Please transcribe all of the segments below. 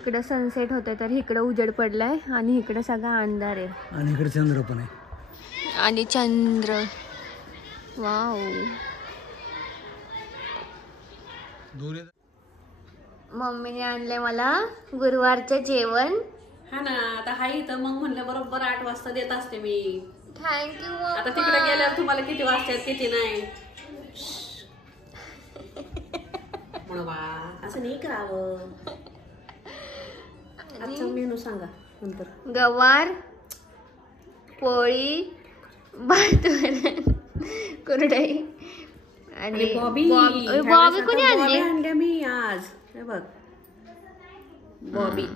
इकडे सनसेट होते तर इकडे उजेड पडलाय आणि इकडे सगळा अंधार आहे आणि इकडे चंद्र पण आहे आणि चंद्र वाव मम्मीने आणले मला गुरुवारचं जेवण हा ना आता हाय तर मग म्हणलं बरोबर 8 वाजता देत असते मी थँक्यू आता तिकडे गेल्यावर तुम्हाला किती वाजतात किती नाही म्हणून बा असं नाही करावं आजचा मेनू सांगा नंतर गवार पोळी भात कुरडई आणि बॉबी बॉबी कोणी आणली आणल्या मी आज हे बघ बॉबी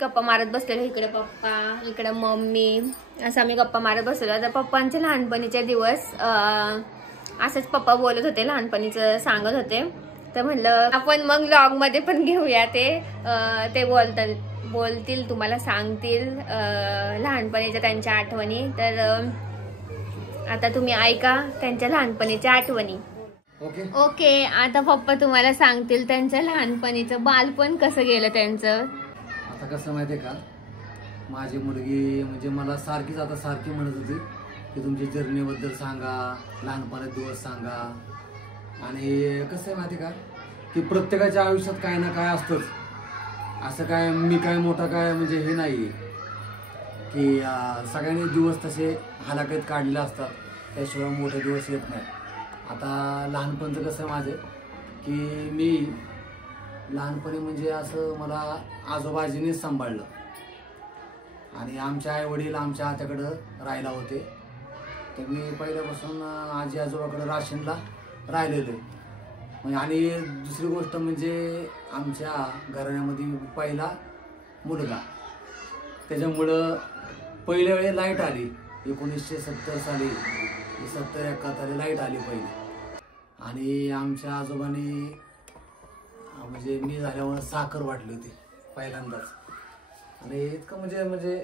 गप्पा मारत बसलेलो इकडे पप्पा इकडे मम्मी असं आम्ही गप्पा मारत बसलेलो आता पप्पांचे लहानपणीचे दिवस असंच पप्पा बोलत होते लहानपणीचं सांगत होते तर म्हणलं आपण मग व्लॉग मध्ये पण घेऊया ते बोलतील तुम्हाला सांगतील लहानपणीच्या त्यांच्या आठवणी तर आता तुम्ही ऐका त्यांच्या लहानपणीच्या आठवणी ओके आता पप्पा तुम्हाला सांगतील त्यांच्या लहानपणीचं बालपण कसं गेलं त्यांचं आता कसं माहितीये का माझी मुलगी म्हणजे मला सारखी म्हणत होती की तुमच्या जर्नीबद्दल सांगा लहानपणाचे दिवस सांगा आणि कसं आहे माहिती का की प्रत्येकाच्या आयुष्यात काय ना काय असतंच असं काय मी काय मोठा काय म्हणजे हे नाही की सगळ्यांनी दिवस तसे हालाकीत काढलेले असतात त्याशिवाय मोठे दिवस येत नाही आता लहानपणचं कसं माझं की मी लहानपणी म्हणजे असं मला आजोबाजीनेच सांभाळलं आणि आमचे आई वडील आमच्या आत्याकडं राहायला होते तर मी पहिल्यापासून आजी आजोबाकडं राशीनला राहिलेलो म्हणजे आणि दुसरी गोष्ट म्हणजे आमच्या घराण्यामध्ये पहिला मुलगा त्याच्यामुळं पहिल्या वेळी लाईट आली 1970 साली 70-71 लाईट आली पहिली आणि आमच्या आजोबांनी म्हणजे मी झाल्यावर साखर वाटली होती पहिल्यांदाच आणि इतकं म्हणजे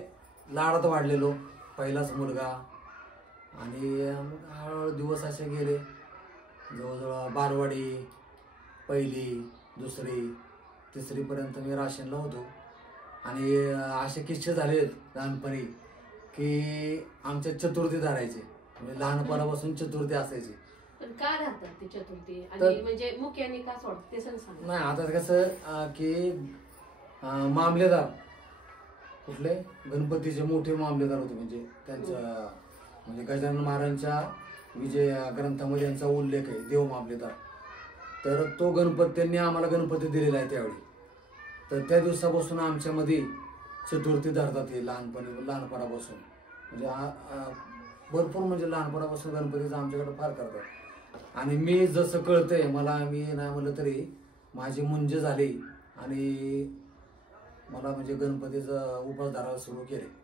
लाडात वाढलेलो पहिलाच मुलगा आणि हळूहळू दिवस असे गेले जवळजवळ बालवाडी पहिली दुसरी तिसरीपर्यंत मी राशीनला होतो आणि असे किस्से झाले लहानपणी की आमच्या चतुर्थी धरायचे म्हणजे लहानपणापासून चतुर्थी असायची का राहतात ती चतुर्थी आणि म्हणजे मुख्याने का सोडतात ते सांग नाही आता कसं की मामलेदार कुठले गणपतीचे मोठे मामलेदार होते म्हणजे त्यांचं म्हणजे गजानन महाराजांच्या विजय ग्रंथामध्ये यांचा उल्लेख आहे देव मामलेदार तर तो गणपती त्यांनी आम्हाला गणपती दिलेला आहे त्यावेळी तर त्या दिवसापासून आमच्यामध्ये चतुर्थी धरतात हे लहानपणापासून म्हणजे भरपूर म्हणजे लहानपणापासून गणपतीचं आमच्याकडे फार करतात आणि मी जसं कळतंय मला मी नाही म्हणलं तरी माझी मुंज झाली आणि मला म्हणजे गणपतीचं उपास धरायला सुरू केले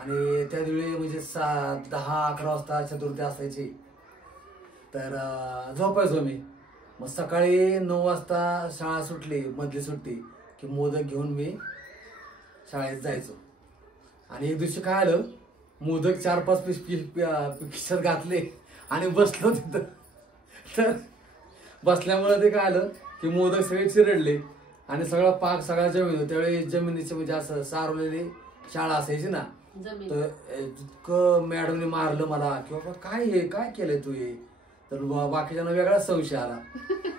आणि त्यावेळी म्हणजे 10-11 वाजता चतुर्थी असायची तर झोपायचो मी मग सकाळी 9 वाजता शाळा सुटली मधली सुट्टी की मोदक घेऊन मी शाळेत जायचो आणि एक दिवशी काय आलं मोदक 4-5 पिक्चर घातले आणि बसलो तिथं तर बसल्यामुळे ते काय आलं की मोदक सगळे चिरडले आणि सगळा पाक सगळा जमीन त्यावेळी जमिनीची म्हणजे असं सारवलेली शाळा असायची ना तर इतकं मॅडमने मारलं मला की बाबा काय हे काय केलंय तू हे तर बाकीच्यांना वेगळाच संशय आला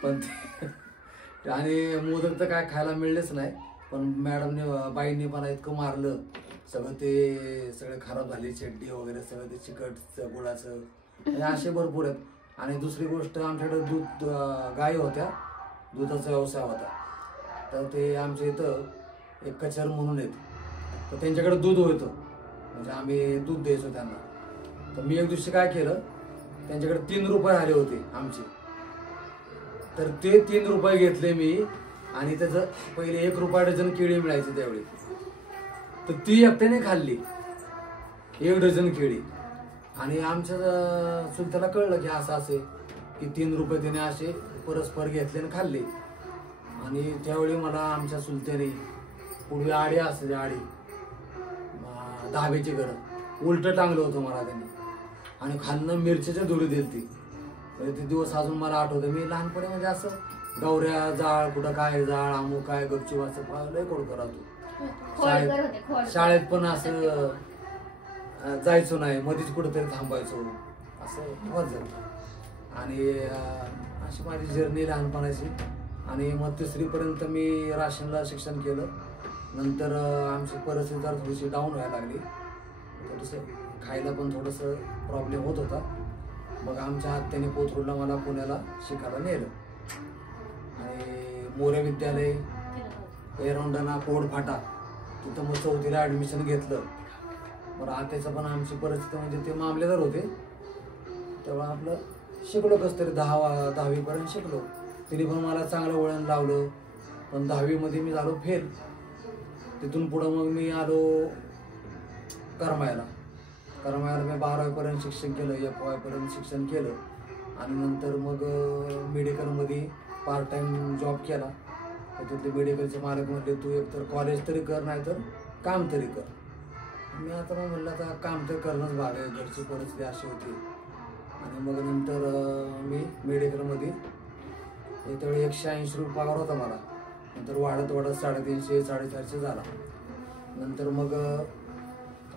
पण आणि मोदक तर काय खायला मिळलेच नाही पण मॅडमने बाईंनी मला इतकं मारलं सगळं ते सगळे खराब झाले चड्डी वगैरे सगळं ते चिकट गुळाचं म्हणजे असे भरपूर आहेत आणि दुसरी गोष्ट आमच्याकडे दूध गाई होत्या दुधाचा व्यवसाय होता तर ते आमच्या इथं एक कचर म्हणून येत तर त्यांच्याकडे दूध होतं म्हणजे आम्ही दूध द्यायचो त्यांना तर मी एक दिवशी काय केलं त्यांच्याकडे 3 रुपये आले होते आमचे तर ते 3 रुपये घेतले मी आणि त्याचं पहिले 1 रुपया डझन केळी मिळायची त्यावेळी तर ती एकट्याने खाल्ली 1 डझन केळी आणि आमच्या चुलत्याला कळलं की असं असे की 3 रुपये त्याने असे परस्पर घेतले आणि खाल्ले आणि त्यावेळी मला आमच्या चुलत्याने पूर्वी आडी असायची आडी दहावीची गरज उलट टांगलं होतं मला त्यांनी आणि खालनं मिरच्याच्या धुरी दिली ती म्हणजे ते दिवस अजून मला आठवतं मी लहानपणी म्हणजे असं गौऱ्या जाळ कुठं काय जाळ अमुक काय गपचूप असं लय कोडकर राहतो. खोडकर होते, खोडकर. शाळेत पण असं जायचो नाही, मध्येच कुठेतरी थांबायचो असं वजन. आणि अशी माझी जर्नी लहानपणाची. आणि मग 3री पर्यंत मी राशनला शिक्षण केलं. नंतर आमची परिस्थिती जरा थोडीशी डाऊन व्हायला लागली, थोडंसं खायला पण थोडंसं प्रॉब्लेम होत होता. मग आमच्या आत्याने कोथरूडला मला पुण्याला शिकायला नेलं. आणि मोरे विद्यालय, एरंडना, कोडफाटा तिथं मग 4थीला ॲडमिशन घेतलं. बरं आत्याचं पण आमची परिस्थिती म्हणजे ते मामलेदार होते, तेव्हा आपलं शिकलो कसं तरी 10वीपर्यंत शिकलो. तिने पण मला चांगलं वळण लावलं. पण 10वीमध्ये मी झालो फेल. तिथून पुढं मग मी आलो करमाळ्याला मी 12वीपर्यंत शिक्षण केलं, FY पर्यंत शिक्षण केलं. आणि नंतर मग मेडिकलमध्ये पार्ट टाइम जॉब केला. तर तिथले मेडिकलचे मालक म्हटले तू एकतर कॉलेज तरी कर नाही तर काम तरी कर. मी आता मग म्हटलं आता काम तर करणंच भाग आहे, घरची परिस्थिती अशी होती. आणि मग नंतर मी मेडिकलमध्ये त्यावेळी 180 रुपये पगार होता मला. नंतर वाढत 350 450 झाला. नंतर मग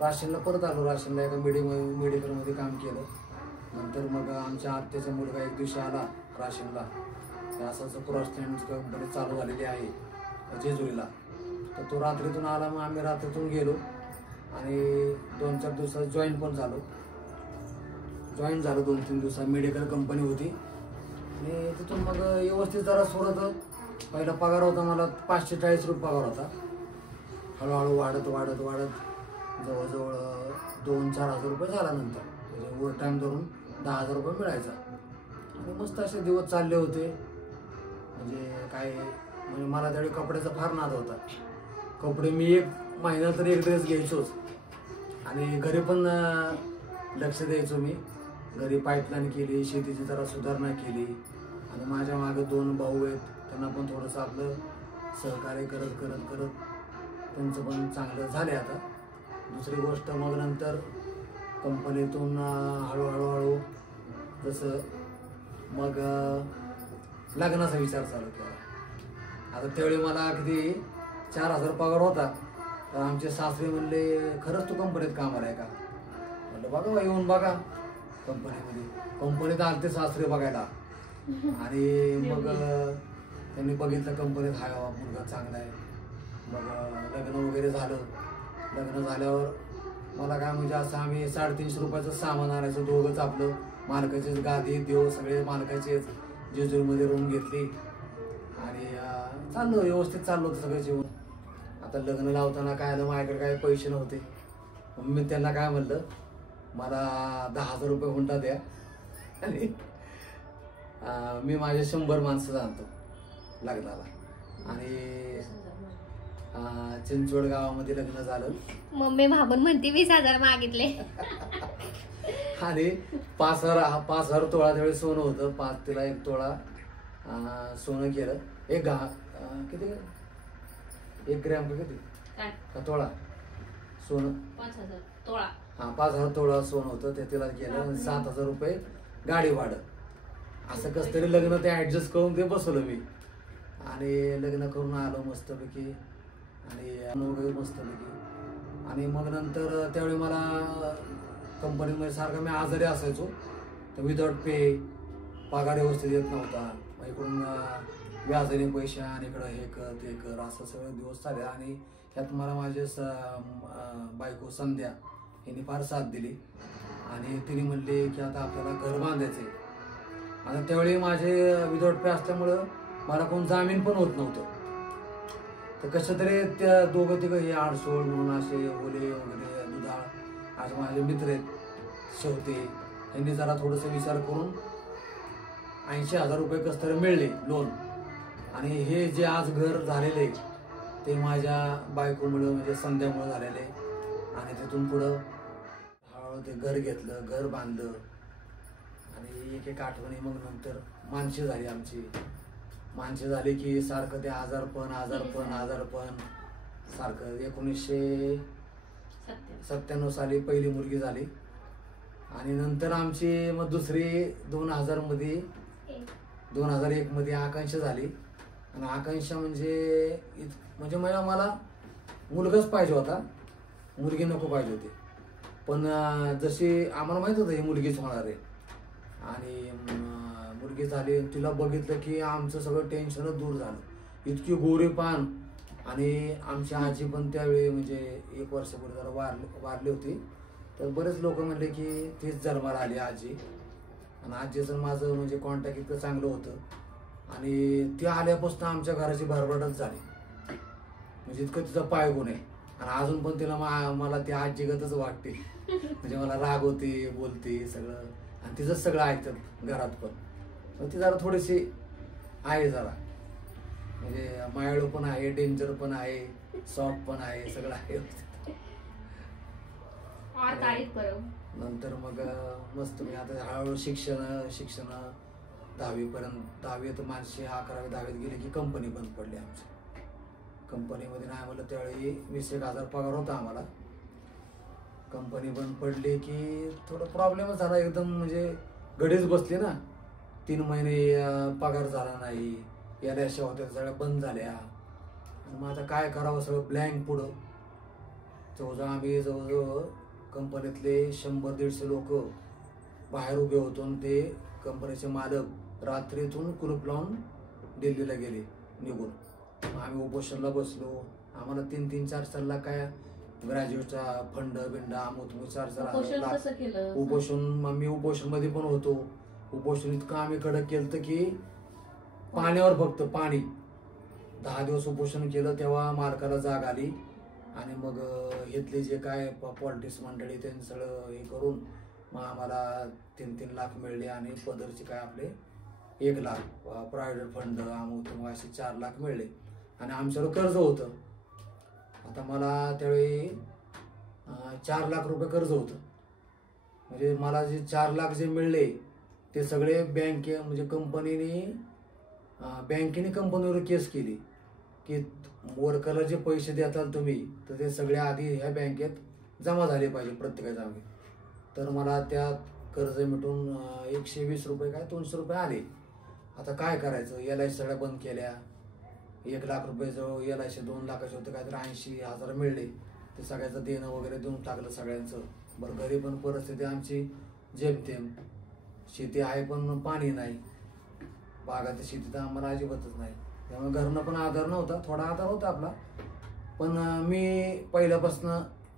राशनला परत आलो. राशनला एका मेडिकलमध्ये काम केलं. नंतर मग आमच्या आत्याचा मुलगा एक दिवशी आला राशनला, असं क्रॉसलँड कंपनी चालू झालेली आहे जेजुरीला. तर तो रात्रीतून आला. मग आम्ही रात्रीतून गेलो आणि 2-4 दिवसात जॉईन झालो. 2-3 दिवसात मेडिकल कंपनी होती. आणि तिथून मग व्यवस्थित जरा सोडत. पहिला पगार होता मला 540 रुपये पगार होता. हळूहळू वाढत जवळजवळ 2-4 हजार रुपये झाला. नंतर म्हणजे ओव्हर टाईम धरून 10,000 रुपये मिळायचा. आणि मस्त असे दिवस चालले होते. म्हणजे काय म्हणजे मला त्यावेळी कपड्याचा फार नाद होता. कपडे मी 1 महिना तरी 1 ड्रेस घ्यायचोच. आणि घरी पण लक्ष द्यायचो मी. घरी पाईपलाईन केली, शेतीची जरा सुधारणा केली. आणि माझ्या मागे 2 भाऊ आहेत, त्यांना पण थोडंसं आपलं सहकार्य करत त्यांचं पण चांगलं झाले. आता दुसरी गोष्ट मग नंतर कंपनीतून हळूहळू जसं मग लग्नाचा विचार चालू केला. आता त्यावेळी मला किती 4,000 पगार होता. तर आमचे सासरे म्हणले खरंच तू कंपनीत कामाला आहे का? म्हणलं बघा येऊन बघा कंपनीत आले ते सासरे बघायला. आणि मग त्यांनी बघितलं कंपनीत हाय मुलगा चांगला आहे. मग लग्न वगैरे झालं. लग्न झाल्यावर मला काय म्हणजे असं आम्ही 350 रुपयाचं सामान आणायचं दोघंच. आपलं मालकाचेच गादी देव सगळे मालकाचेच जेजुरीमध्ये रूम घेतली. आणि चाललो व्यवस्थित चाललो होतं सगळं जेवण. आता लग्न लावताना काय आलं माझ्याकडे काय पैसे नव्हते. मी त्यांना काय म्हणलं मला 10,000 रुपये हुंडा द्या आणि मी माझे 100 माणसं आणतो लग्नाला. आणि चिंचवड गावामध्ये लग्न झालं. मम्मी भाबून म्हणते 20,000 मागितले. आणि 5,000 तोळा त्यावेळी सोनं होतं. 5 तिला 1 तोळा सोनं केलं. किती 1 ग्रॅम का किती का तोळा सोनं? 5,000 तोळा. 5,000 तोळा सोनं होतं ते तिला केलं. 7,000 रुपये गाडी भाडं. असं कसं तरी लग्न ते ऍडजस्ट करून ते बसवलं मी. आणि लग्न करून आलो मस्तपैकी. आणि वगैरे मस्तपैकी. आणि मग नंतर त्यावेळी मला कंपनीमध्ये सारखं मी आजारी असायचो. तर विदाउट पे पगार व्यवस्थित येत नव्हता. इकडून व्याजाने पैसे आणि इकडं हे कर ते कर असं सगळे दिवस चालले. आणि त्यात मला माझे बायको संध्या यांनी फार साथ दिली. आणि तिने म्हणले की आता आपल्याला घर बांधायचं आहे. आता त्यावेळी माझे विदाउट पे असल्यामुळं मला कोण जामीन पण होत नव्हतं. तर कसं तरी त्या दोघं तिघं हे आडसोड म्हणून असे ओले वगैरे दुधाळ असे माझे मित्र आहेत शेवते. यांनी जरा थोडंसं विचार करून 80,000 रुपये कसं तरी मिळले लोन. आणि हे जे आज घर झालेले ते माझ्या बायकोमुळं म्हणजे संध्यामुळं झालेले. आणि तिथून पुढं हळूहळू ते घर घेतलं, घर बांधलं. आणि एक आठवणी मग नंतर माणसे झाली आमची. माणसे झाली की सारखं ते आजारपण सारखं. 1997 साली पहिली मुलगी झाली. आणि नंतर आमची मग दुसरी 2000 मध्ये 2001 मध्ये आकांक्षा झाली. आणि आकांक्षा म्हणजे म्हणजे मला मुलगाच पाहिजे होता, मुलगी नको पाहिजे होती. पण जशी आम्हाला माहित होतं ही मुलगीच होणार आहे. आणि मुलगी झाली, तिला बघितलं की आमचं सगळं टेन्शनच दूर झालं. इतकी गोरी पान. आणि आमची आजी पण त्यावेळी म्हणजे 1 वर्षापूर्वी जरा वारली होती. तर बरेच लोक म्हणले की तीच जन्माला आली आजी. आणि आजीचं माझं म्हणजे कॉन्टॅक्ट इतकं चांगलं होतं. आणि ती आल्यापासून आमच्या घराची भरभराटच झाली. म्हणजे इतकं तिचा पाय गुण आहे. आणि अजून पण तिला मला ती आजीगतच वाटते. म्हणजे मला रागवते, बोलते सगळं. आणि तिचंच सगळं ऐकतात घरात पण. मग ती जरा थोडीशी आहे, जरा म्हणजे मायाळू पण आहे, डेंजर पण आहे, सॉफ्ट पण आहे, सगळं आहे. नंतर मग मस्त मी आता हळूहळू शिक्षण 10वी माणसे 11वी 10वीत गेले की कंपनी बंद पडली आमची. कंपनीमध्ये नाही म्हणलं त्यावेळी 20,000 पगार होता आम्हाला. कंपनी बंद पडली की थोडं प्रॉब्लेमच झाला एकदम. म्हणजे गडीच बसली ना. 3 महिने पगार झाला नाही, LIC होत्या सगळ्या बंद झाल्या. मग आता काय करावं, सगळं ब्लँक पुढं. जवळजवळ कंपनीतले 100-150 लोक बाहेर उभे होतो. आणि ते कंपनीचे मालक रात्रीतून कुलूप लावून दिल्लीला गेले निघून. आम्ही उपोषणला बसलो. आम्हाला 3-4 लाख काय ग्रॅज्युएटचा फंड बिंड अमुक 4 लाख उपोषण. मी उपोषण मध्ये पण होतो. उपोषण इतकं आम्ही कडक केलं की पाण्यावर फक्त पाणी. 10 दिवस उपोषण केलं तेव्हा मालकाला जाग आली. आणि मग इथले जे काय पॉलिटिक्स मंडळी त्यांनी सगळं हे करून मग आम्हाला 3-3 लाख मिळले. आणि पदरचे काय आपले 1 लाख प्रायव्हेट फंड अमुक असे 4 लाख मिळले. आणि आमच्यावर कर्ज होतं. आता मला त्यावेळी 4 लाख रुपये कर्ज होतं. म्हणजे मला जे 4 लाख जे मिळले ते सगळे म्हणजे बँकेने कंपनीवर केस केली की वर्करला जे पैसे देताल तुम्ही तर ते सगळे आधी ह्या बँकेत जमा झाले पाहिजे प्रत्येकाच्या आम्ही. तर मला त्यात कर्ज मिटून 120 रुपये काय 200 रुपये आले. आता काय करायचं, LIC सगळ्या बंद केल्या. 1 लाख रुपये जवळ LIC 2 लाखाचे होते, काहीतरी 80,000 मिळले. ते सगळ्याचं देणं वगैरे देऊन टाकलं सगळ्यांचं. बरं घरी पण परिस्थिती आमची जेमतेम. शेती आहे पण पाणी नाही. बागाची शेती तर आम्हाला अजिबातच नाही. त्यामुळे घरनं पण आधार नव्हता, थोडा आधार होता आपला. पण मी पहिल्यापासून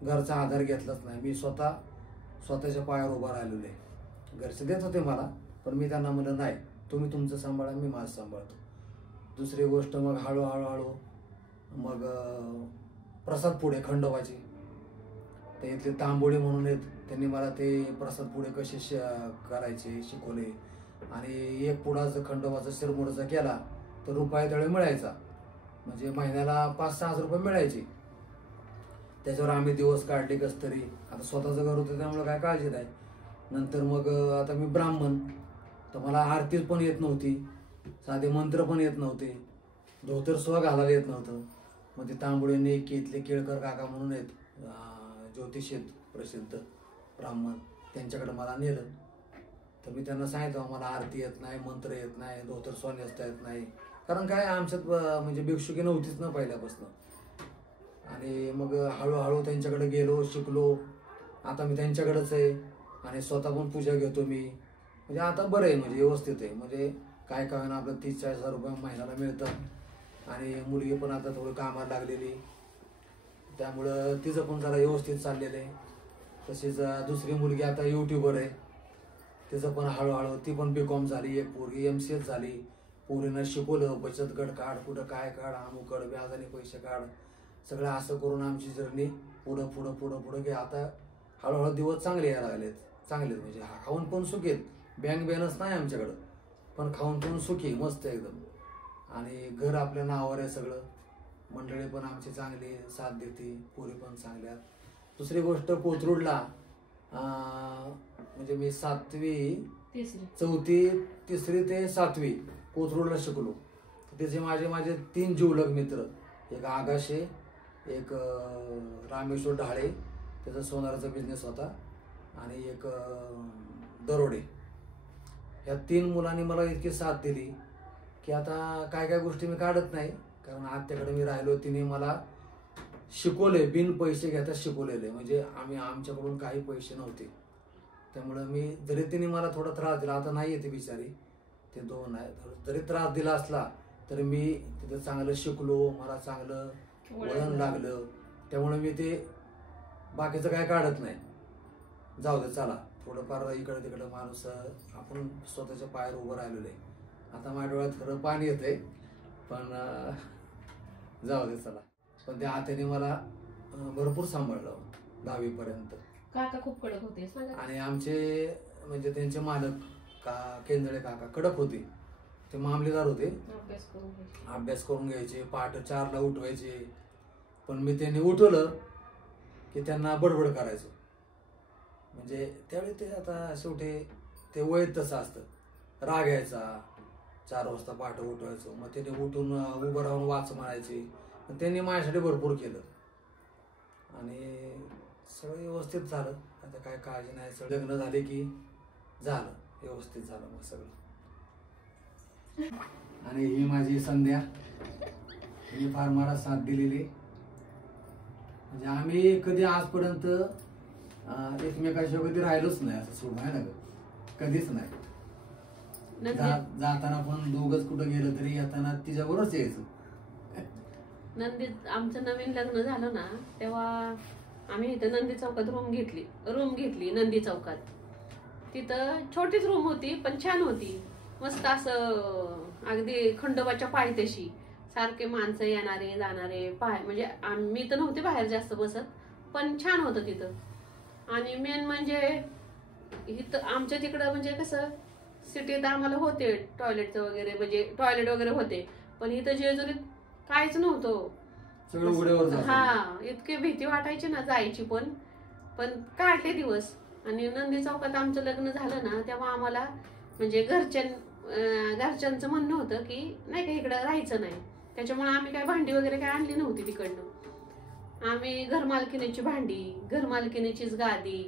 घरचा आधार घेतलाच नाही. मी स्वतःच्या पायावर उभा राहिलेलो आहे. घरचे देत होते मला, पण मी त्यांना म्हणलं नाही, तुम्ही तुमचं सांभाळा, मी माझं सांभाळतो. दुसरी गोष्ट मग हळूहळू मग प्रसाद पुढे खंडोबाची ते इथले तांबोळे म्हणून आहेत, त्यांनी मला ते प्रसाद पुढे कसे करायचे शिकवले. आणि 1 पुडा जर खंडोबाचा शिरमोडचा केला तर रुपये त्यावेळी मिळायचा. म्हणजे महिन्याला 5-6 रुपये मिळायचे. त्याच्यावर आम्ही दिवस काढले कस तरी. आता स्वतःचं घर होतं त्यामुळे काय काळजी नाही. नंतर मग आता मी ब्राह्मण, तर मला आरतीच पण येत नव्हती, साधे मंत्र पण येत नव्हते, धोतर सुद्धा घालायला येत नव्हतं. मग ते तांबोळीने इथले केळकर काका म्हणून आहेत, ज्योतिष आहेत प्रसिद्ध ब्राह्मण, त्यांच्याकडे मला नेलं. तर मी त्यांना सांगितलं मला आरती येत नाही, मंत्र येत नाही, धोतर स्वान नेसता येत नाही. कारण काय आमच्यात म्हणजे भिक्षुकी नव्हतीच ना पहिल्यापासून. आणि मग हळूहळू त्यांच्याकडे गेलो, शिकलो. आता मी त्यांच्याकडेच आहे. आणि स्वतः पण पूजा घेतो मी. म्हणजे आता बरं आहे, म्हणजे व्यवस्थित आहे. म्हणजे काय काय ना आपलं 30-40 रुपये महिन्याला मिळतं. आणि मुलगी पण आता थोडी कामाला लागलेली, त्यामुळं तिचं पण जरा व्यवस्थित चाललेलं आहे. तसेच दुसरी मुलगी आता यूट्यूबर आहे, तिचं पण हळूहळू ती पण BCom झाली. एक पोरगी MCA झाली. पोरीनं शिकवलं बचत गट काढ, कुठं काय काढ, अमुक काढ, व्याजाने पैसे काढ, सगळं असं करून आमची जर्नी पुढं पुढं पुढं पुढं घे. आता हळूहळू दिवस चांगले यायला लागलेत, चांगले म्हणजे खाऊन पण सुखी आहेत. बँक बॅलन्स नाही आमच्याकडं, पण खाऊन पण सुखी मस्त एकदम. आणि घर आपल्या नावावर आहे सगळं. मंडळी पण आमची चांगली साथ देते, पोरी पण चांगल्या. दुसरी गोष्ट कोथरूडला म्हणजे मी 7वी 3री ते 7वी कोथरूडला शिकलो. त्याचे माझे 3 जीवलग मित्र, एक आगाशे, एक रामेश्वर ढाळे, त्याचा सोनाराचा बिझनेस होता, आणि एक दरोडे. ह्या 3 मुलांनी मला इतकी साथ दिली की आता काय काय गोष्टी मी काढत नाही, कारण आत्याकडे मी राहिलो, तिने मला शिकवले, बिन पैसे घेता शिकवलेले. म्हणजे आमच्याकडून काही पैसे नव्हते, त्यामुळे मी जरी तिने मला थोडा त्रास दिला, आता नाही येते बिचारी, ते 2 आहे, जरी त्रास दिला असला तरी मी तिथं चांगलं शिकलो, मला चांगलं वळण लागलं. त्यामुळे मी ते बाकीचं काय काढत नाही. जाऊ दे, चला थोडंफार इकडे तिकडे माणूस आपण स्वतःच्या पायावर उभं राहिलेलं आहे. आता माझ्या डोळ्यात खरं पाणी येतंय, पण जाऊ दे चला. पण त्या आत्याने मला भरपूर सांभाळलं 10वी पर्यंत. काका खूप कडक होते सांगा. आणि आमचे म्हणजे त्यांचे मालक केंदळे काका कडक होते. ते मामलेदार होते, अभ्यास करून घ्यायचे, पहाटे 4ला उठवायचे. पण मी त्यांनी उठवलं की त्यांना बडबड करायचो. म्हणजे त्यावेळी ते आता शेवटी ते वय तसं असतं, राग यायचा. 4 वाजता पहाटे उठवायचो, मग त्यांनी उठून उभं राहून वाच म्हणायचे. त्यांनी माझ्यासाठी भरपूर केलं आणि सगळं व्यवस्थित झालं. आता काय काळजी नाही, सगळं लग्न झाले की झालं, व्यवस्थित झालं मग सगळं. आणि ही माझी संध्या, ही फार मला साथ दिलेली. म्हणजे आम्ही कधी आजपर्यंत एकमेकाशिवाय कधी राहिलोच नाही, असं सोडून आहे ना, कधीच नाही. जाताना पण दोघच कुठं गेलं तरी येताना तिच्याबरोबरच यायचं. नंदीत आमचं नवीन लग्न झालं ना, तेव्हा आम्ही इथं नंदी चौकात रूम घेतली नंदी चौकात. तिथं छोटीच रूम होती, पण छान होती. मस्त असं अगदी खंडोबाच्या पायथ्याशी सारखे माणसं येणारे जाणारे म्हणजे मी तर नव्हते बाहेर जास्त बसत, पण छान होतं तिथं. आणि मेन म्हणजे इथं आमच्या तिकडं म्हणजे कसं सिटीत आम्हाला होते टॉयलेटचं वगैरे, म्हणजे टॉयलेट वगैरे होते, पण इथं जेजुरीत काहीच नव्हतं. हा, इतकी भीती वाटायची ना जायची. पण काढले दिवस. आणि नंदी चौकात आमचं लग्न झालं ना, तेव्हा आम्हाला म्हणजे घरच्यांचं म्हणणं होतं की नाही का इकडं राहायचं नाही. त्याच्यामुळे आम्ही काय भांडी वगैरे काय आणली नव्हती तिकडनं. आम्ही घरमालकीनीची भांडी, घरमालकीनीचीच गादी,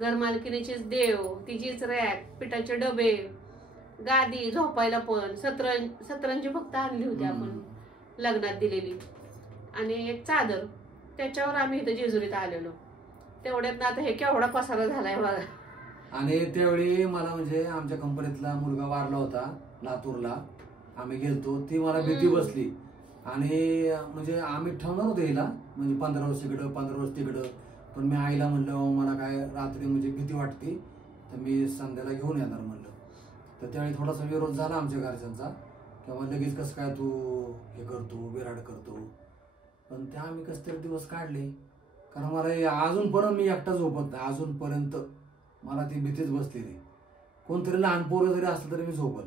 घरमालकीनीचीच देव, तिचीच रॅक, पिठाचे डबे, गादी, झोपायला पण सतरंजी फक्त आणली होती आपण लग्नात दिलेली, आणि एक चादर. त्याच्यावर आम्ही इथं जेजुरीत आलेलो. तेवढ्यात आता हे केवढा पसारा झालाय बघा. आणि त्यावेळी मला म्हणजे आमच्या कंपनीतला मुलगा वारला होता लातूरला, आम्ही गेलतो. ती मला भीती बसली आणि म्हणजे आम्ही ठेवणार होतो हिला, म्हणजे 15 वर्ष इकडं 15 वर्ष तिकडं. पण मी आईला म्हणलं मला काय रात्री म्हणजे भीती वाटते, तर मी संध्याला घेऊन येणार म्हणलं. तर त्यावेळी थोडासा विरोध झाला आमच्या घरच्यांचा, किंवा लगेच कसं काय तू हे करतो, बिराड करतो. पण त्या आम्ही कसं तरी दिवस काढले, कारण मला अजूनपर्यंत मी एकटा झोपत नाही. अजूनपर्यंत मला ती भीतीच बसलेली. कोणतरी लहान पोरं जरी असलं तरी मी झोपल,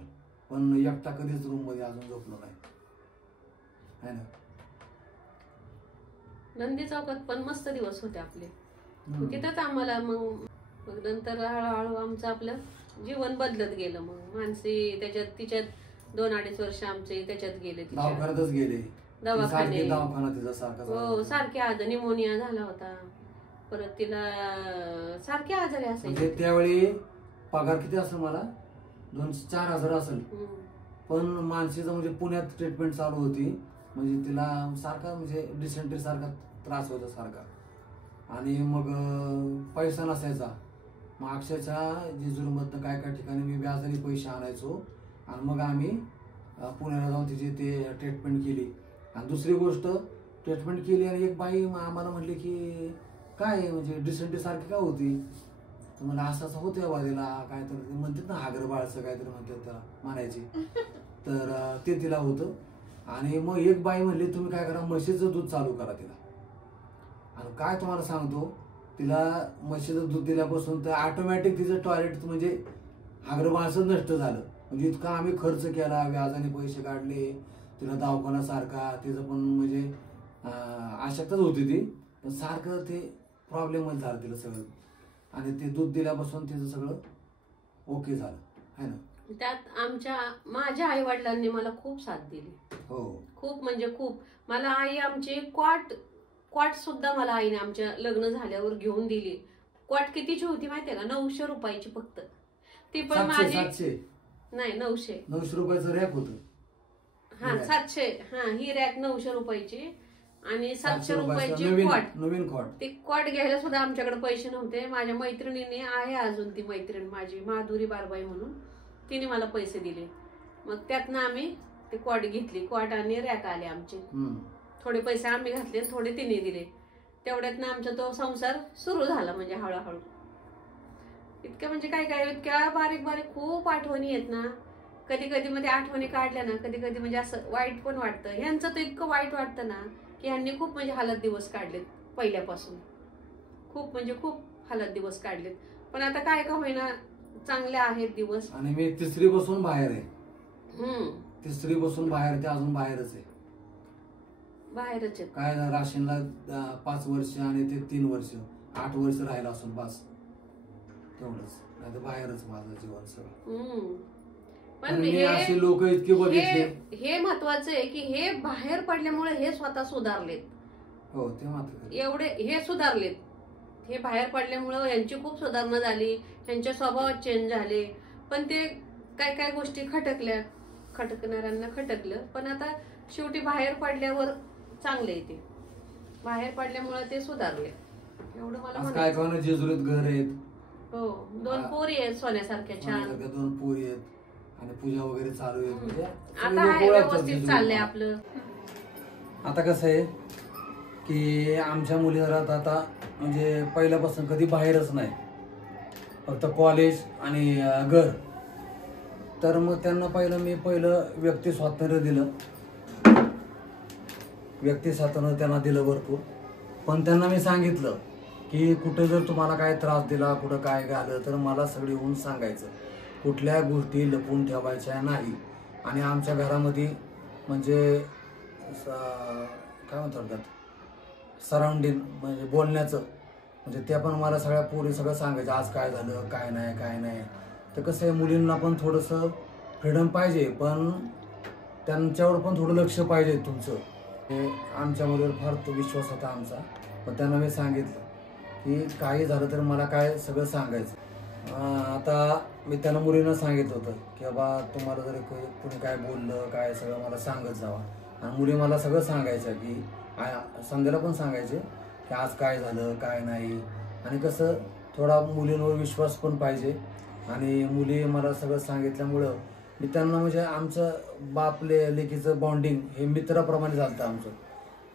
पण एकटा कधीच रूम मध्ये अजून झोपलो नाही, है ना. नंदी चौकात पण मस्त दिवस होते आपले. तिथंच आम्हाला मग नंतर हळूहळू आमचं आपलं जीवन बदलत गेलं. मग मानसी तिच्यात 2-2.5 वर्ष आमचे त्याच्यात गेले, दवाखान्यातच गेले. दवाखाने, दवाखाना तिचा सारखा हो, सारखे आजार, निमोनिया झाला होता, परत तिला सारखे आजारी असायचे. त्यावेळी पगार किती असेल मला 2-4 हजार असेल. पण मानसीचं म्हणजे पुण्यात ट्रीटमेंट चालू होती, म्हणजे तिला सारखा म्हणजे डिसेंट्री सारखा त्रास होता सारखा. आणि मग पैसा नसायचा. मग अक्षरशः जेजुरीमधनं काय काय ठिकाणी मी व्याजाने पैसे आणायचो आणि मग आम्ही पुण्याला जाऊन तिची ते ट्रीटमेंट केली. आणि दुसरी गोष्ट, ट्रीटमेंट केली आणि एक बाई आम्हाला म्हटली की काय म्हणजे डिसेंट्री सारखी काय होती. तर मला असं होतं वादीला काय तर म्हणतात ना, हागरबाळचं काहीतरी म्हणतात म्हणायची. तर ते तिला होतं. आणि मग एक बाई म्हणली तुम्ही काय करा, म्हशीचं दूध चालू करा तिला. आणि काय तुम्हाला सांगतो, तिला म्हशीचं दूध दिल्यापासून तर ऑटोमॅटिक तिचं टॉयलेट म्हणजे हागरबाळचं नष्ट झालं. म्हणजे इतका आम्ही खर्च केला, व्याजाने पैसे काढले, तिला दवाखाना सारखा, तिचं पण म्हणजे अशक्तच होती ती, पण सारखं ते प्रॉब्लेमच झालं तिला सगळं. आणि ते दूध दिल्यापासून तिचं सगळं ओके झालं, है ना. त्यात माझ्या आई वडिलांनी मला खूप साथ दिली. हो, खूप म्हणजे खूप. मला आई आमची क्वाट सुद्धा मला आईने आमच्या लग्न झाल्यावर घेऊन दिली. क्वाट कितीची होती माहितीये का? 900 रुपयाची फक्त. ती पण माझी नाही 900. 900 रुपयाचं रॅक होतं. हा 700. हा ही रॅक 900 रुपयाची आणि 700 रुपयाची नवीन कॉट. ती कॉट घ्यायला सुद्धा आमच्याकडे पैसे नव्हते. माझ्या मैत्रिणीने आहे अजून ती मैत्रीण माझी माधुरी बारबाई म्हणून, तिने मला पैसे दिले. मग त्यातनं आम्ही ती कॉट घेतली. कॉट आणि रॅक आले आमचे. थोडे पैसे आम्ही घातले, थोडे तिने दिले. तेवढ्यातनं आमचा तो संसार सुरू झाला. म्हणजे हळूहळू इतकं म्हणजे काय काय इतक्या बारीक बारीक खूप आठवणी आहेत ना. कधी कधी मध्ये आठवणी काढल्या ना, कधी कधी म्हणजे असं वाईट पण वाटतं. ह्यांचं तर इतकं वाईट वाटतं ना की ह्यांनी खूप म्हणजे हालत दिवस काढलेत पहिल्यापासून. खूप म्हणजे खूप हालत दिवस काढलेत. पण आता काय का होईना चांगले आहेत दिवस. आणि मी 3री पासून बाहेर आहे. 3री पासून बाहेर, ते अजून बाहेरच आहे. बाहेरच आहे. काय राशीनला 5 वर्ष आणि ते 3 वर्ष, 8 वर्ष राहिला असून बस तेवढंच. नाही तर बाहेरच माझं जीवन सगळं. पण मी असे लोक इतके बघितले. हे महत्वाचं आहे की हे बाहेर पडल्यामुळे हे स्वतः सुधारलेत. हो ते मात्र एवढे हे सुधारलेत. हे बाहेर पडल्यामुळे यांची खूप सुधारणा झाली. त्यांच्या स्वभावात चेंज झाले. पण ते काय काय गोष्टी खटकल्या, खटकणाऱ्यांना खटकलं. पण आता शेवटी बाहेर पडल्यावर चांगले येते. बाहेर पडल्यामुळे ते सुधारले. एवढं मला काय काय जेजुरीत घर आहेत. हो 2 पोरी आहेत सोन्यासारख्या छान. 2 पोरी आहेत आणि पूजा वगैरे चालू आहे. म्हणजे आता आहे व्यवस्थित चाललंय आपलं. आता कसं आहे की आमच्या मुली जरा आता म्हणजे पहिल्यापासून कधी बाहेरच नाही, फक्त कॉलेज आणि घर. तर मग त्यांना पहिलं व्यक्ती स्वातंत्र्य दिलं. व्यक्ती स्वातंत्र्य त्यांना दिलं भरपूर. पण त्यांना मी सांगितलं की कुठे जर तुम्हाला काय त्रास दिला, कुठं काय झालं तर मला सगळी येऊन सांगायचं. कुठल्या गोष्टी लपून ठेवायच्या नाही. आणि आमच्या घरामध्ये म्हणजे काय म्हणतात सराउंडिंग म्हणजे बोलण्याचं म्हणजे ते पण मला सगळ्या पोरी सगळं सांगायचं. आज काय झालं, काय नाही. तर कसं आहे मुलींना पण थोडंसं फ्रीडम पाहिजे, पण त्यांच्यावर पण थोडं लक्ष पाहिजे तुमचं. हे आमच्यामध्ये फार तो विश्वास होता आमचा. पण त्यांना मी सांगितलं की काही झालं तर मला काय सगळं सांगायचं. आता मी त्यांना मुलींना सांगितलं होतं की बाबा तुम्हाला जर कोणी काय बोललं काय सगळं मला सांगत जावा. आणि मुली मला सगळं सांगायचं की संध्याला पण सांगायचे की आज काय झालं काय नाही. आणि कसं थोडा मुलींवर विश्वास पण पाहिजे. आणि मुली मला सगळं सांगितल्यामुळं मी त्यांना म्हणजे आमचं बापले लेकीचं बॉन्डिंग हे मित्राप्रमाणे झालं आमचं.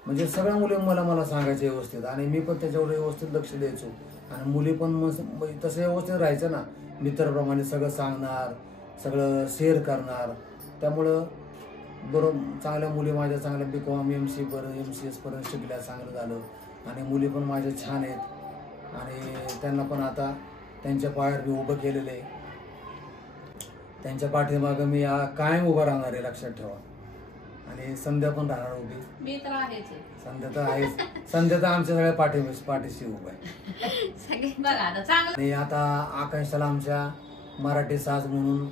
म्हणजे सगळ्या मुली मला सांगायचे व्यवस्थित आणि मी पण त्याच्यावर व्यवस्थित लक्ष द्यायचो. आणि मुली पण मग तसं व्यवस्थित राहायचं ना, मित्राप्रमाणे सगळं सांगणार, सगळं शेअर करणार. त्यामुळं बरोबर चांगल्या मुली माझ्या चांगल्या BCom MCS पर्यंत शिकल्या, चांगलं झालं. आणि मुली पण माझ्या छान आहेत आणि त्यांना पण आता त्यांच्या पायावर मी उभं केलेलं आहे. त्यांच्या पाठीमागं मी कायम उभं राहणार आहे, लक्षात ठेवा. आणि संध्या पण राहणार उभी. मी तर आहेच. संध्या तर आहेच. संध्या तर आमच्या सगळ्या पाठीशी उभं आहे. आणि आता आकांक्षाला आमच्या मराठी साज म्हणून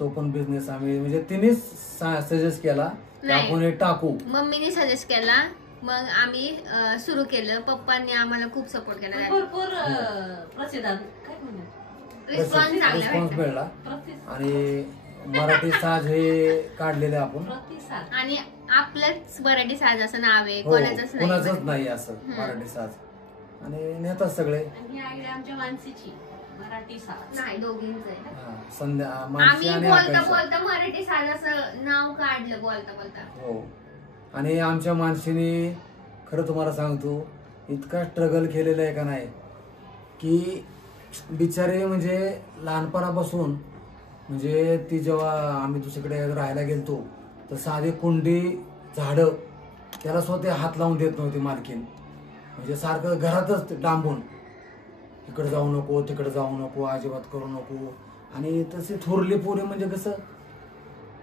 तो पण बिझनेस आम्ही म्हणजे तिनेच सजेस्ट केला की आपण हे टाकू. मम्मीने सजेस्ट केला, मग आम्ही सुरू केलं. पप्पांनी आम्हाला खूप सपोर्ट केला. भरपूर रिस्पॉन्स मिळाला. आणि मराठी साज हे काढलेले आपण. आणि आपलंच मराठी साज असं नाव आहे, कोणाचंच नाही असं मराठी साज. आणि नेतात सगळे. आमच्या मानसीची मराठी साज नाही दोघींच संध्या आम्ही बोलता मराठी साज असं नाव काढलं बोलता. हो. आणि आमच्या मानसीने खरं तुम्हाला सांगतो इतका स्ट्रगल केलेला आहे का नाही की बिचारे म्हणजे लहानपणापासून म्हणजे ती जेव्हा आम्ही दुसरीकडे राहायला गेलतो तर साधे कुंडी झाडं त्याला स्वतः हात लावून देत नव्हती मालकीन. म्हणजे सारखं घरातच डांबून इकडे जाऊ नको तिकडे जाऊ नको, अजिबात करू नको. आणि तसे थोरली पोरी म्हणजे कसं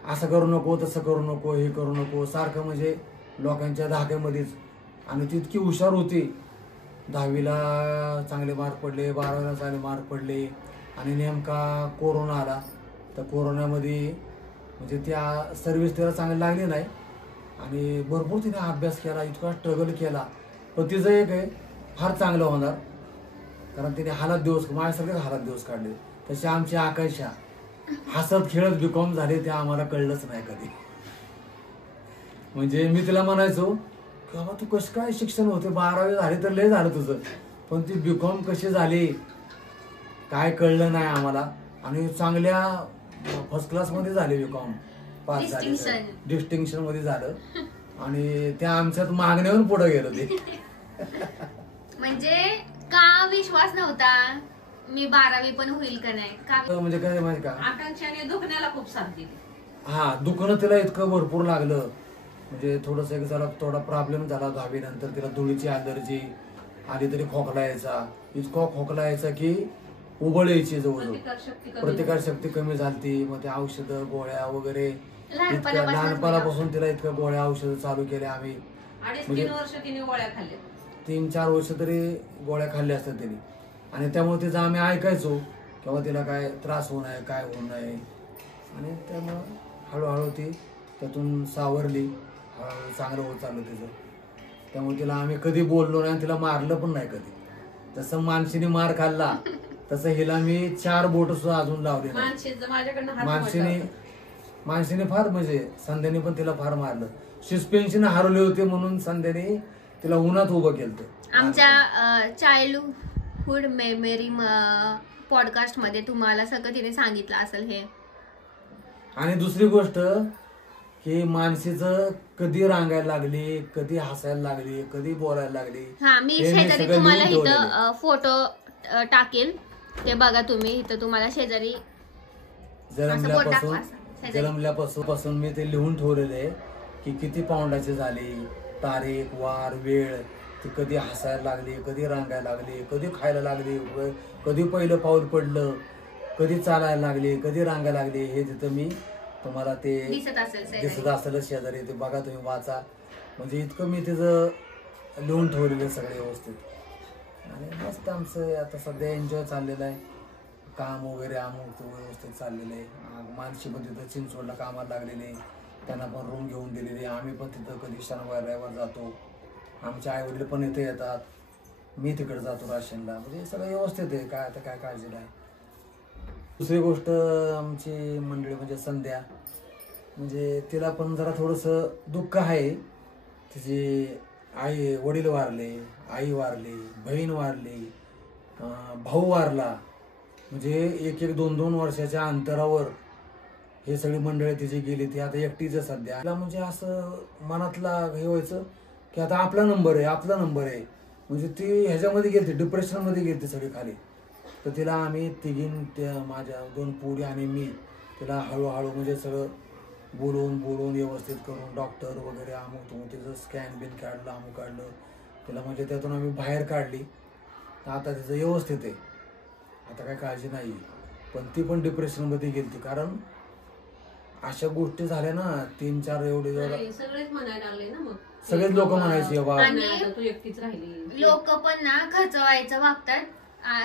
असं करू नको तसं करू नको हे करू नको सारखं म्हणजे लोकांच्या धाग्यामध्येच. आणि ती इतकी हुशार होती. 10वीला चांगले मार्क पडले, 12वीला चांगले मार्क पडले. आणि नेमका कोरोना आला तर कोरोनामध्ये म्हणजे त्या सर्व्हिस त्याला चांगली लागली नाही. आणि भरपूर तिने अभ्यास केला, इतका स्ट्रगल केला. पण तिचं एक आहे फार चांगलं होणार कारण तिने हालात दिवस माझ्यासारखे हालात दिवस काढले. तसे आमची आकांक्षा हसत खेळत बीकॉम झाले ते आम्हाला कळलंच नाही कधी. म्हणजे मी तिला म्हणायचो की बाबा तू कसं काय शिक्षण होते, 12वी झाले तर लय झालं तुझं, पण ती बीकॉम कशी झाली काय कळलं नाही आम्हाला. आणि चांगल्या फर्स्ट क्लास मध्ये झाले बीकॉम पास झाले, डिस्टिंक्शन मध्ये झालं. आणि त्या आमच्यात मागण्यावर पुढे गेलो ते. म्हणजे का विश्वास नव्हता मी 12वी पण होईल का नाही का, म्हणजे काय माहिती का, आकांक्षाने दुखण्याला खूप साथ दिली. हा दुखणं तिला इतकं भरपूर लागलं. म्हणजे थोडस जरा थोडा प्रॉब्लेम झाला 10वी नंतर. तिला धुळीची अलर्जी आली तरी खोकला यायचा, इतका खोकला यायचा की उबळ यायची जवळजवळ, प्रतिकार शक्ती कमी झाली. मग ते औषधं गोळ्या वगैरे लहानपणापासून तिला इतक्या गोळ्या औषधं चालू केल्या आम्ही. म्हणजे 3 वर्ष तिने गोळ्या खाल्ल्या, 3-4 वर्ष तरी गोळ्या खाल्ल्या असतात त्यांनी. आणि त्यामुळे तिचं आम्ही ऐकायचो किंवा तिला काय त्रास होऊ नये काय होऊ नये. आणि त्यामुळं हळूहळू ती त्यातून सावरली, हळूहळू चांगलं होत चाललं तिचं. त्यामुळे तिला आम्ही कधी बोललो नाही, तिला मारलं पण नाही कधी. जसं मानसीने मार खाल्ला तसं हिला मी 4 बोट सुद्धा अजून लावले नाही. मानसीने फार म्हणजे संध्याने पण तिला फार मारलं. सस्पेन्शन हरवले होते म्हणून संध्याने तिला उन्हात उभं केलं. आमच्या चाइल्डहुड मेमरी पॉडकास्ट मध्ये तुम्हाला सगळं तिने सांगितलं असेल हे. आणि दुसरी गोष्ट की मानसीचं कधी रांगायला लागली, कधी हसायला लागली, कधी बोलायला लागली. हा मी शेजारी तुम्हाला इथं फोटो टाकेल, ते बघा तुम्ही. इथं तुम्हाला शेजारी जन्मल्यापासून मी ते लिहून ठेवलेलं आहे की किती पाऊंडाची झाली, तारीख वार वेळ, ती कधी हसायला लागली, कधी रांगायला लागली, कधी खायला लागली, कधी पहिलं पाऊल पडलं, कधी चालायला लागली, कधी रांगायला लागली. हे तिथं मी तुम्हाला ते दिसत असेल शेजारी, ते बघा तुम्ही वाचा. म्हणजे इतकं मी तिचं लिहून ठेवलेलं सगळं व्यवस्थित. आणि मस्त आमचं आता सध्या एन्जॉय चाललेलं आहे. काम वगैरे अमुक व्यवस्थित चाललेलं आहे. मानसी पण तिथं चिंचवडला कामाला लागलेले आहे, त्यांना पण रूम घेऊन दिलेली. आम्ही पण तिथं कधी शनिवार रविवार जातो. आमचे आई वडील पण इथे येतात, मी तिकडे जातो राशनला. म्हणजे सगळं व्यवस्थित आहे, काय आता काय काळजी नाही. दुसरी गोष्ट आमची मंडळी म्हणजे संध्या, म्हणजे तिला पण जरा थोडंसं दुःख आहे. तिची आई वडील वारले, आई वारली, बहीण वारली, भाऊ वारला. म्हणजे 1-2 वर्षाच्या अंतरावर हे सगळी मंडळी तिची गेली. ती आता एकटीच आहे सध्या. तिला म्हणजे असं मनातला हे व्हायचं की आता आपला नंबर आहे, आपला नंबर आहे. म्हणजे ती ह्याच्यामध्ये गेली, डिप्रेशनमध्ये गेली सगळी खाली. तर तिला आम्ही तिघीन, त्या माझ्या 2 पोरी आणि मी, तिला हळूहळू म्हणजे सगळं बोलून व्यवस्थित करून डॉक्टर वगैरे अमुक तिचं स्कॅन बिन काढलं, अमुक काढलं तिला. म्हणजे त्यातून आम्ही बाहेर काढली. आता तिचं व्यवस्थित आहे, आता काय काळजी नाही. पण ती पण डिप्रेशनमध्ये गेली, कारण अशा गोष्टी झाल्या ना 3-4 एवढे सगळेच म्हणायला लागले ना. मग सगळेच लोक म्हणायचे बाबा तू एकटीच राहिली. लोक पण ना खचवायचं वागतात,